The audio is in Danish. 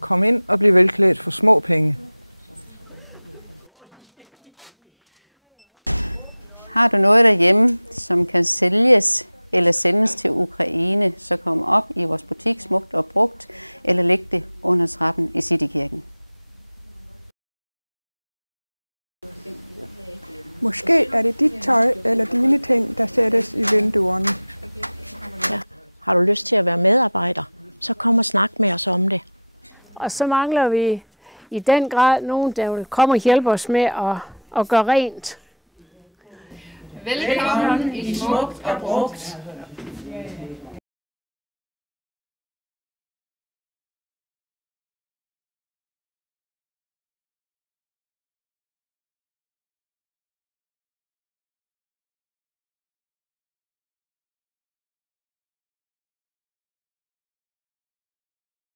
Kom ind og bliv velklædt for små penge. Har du noget derhjemme, som kan sælges eller sendes til Ukraine, så kom op i vores butik Smukt og Brugt, eller læg det under trappen i Citykirken. Måske er det dit tøj eller dine ting, der sættes i vinduerne. Ja. Har du lyst til at være medarbejder, så kom og snak med os om det. Og så mangler vi i den grad nogen, der vil komme og hjælpe os med at gøre rent. Velkommen i Smukt og Brugt.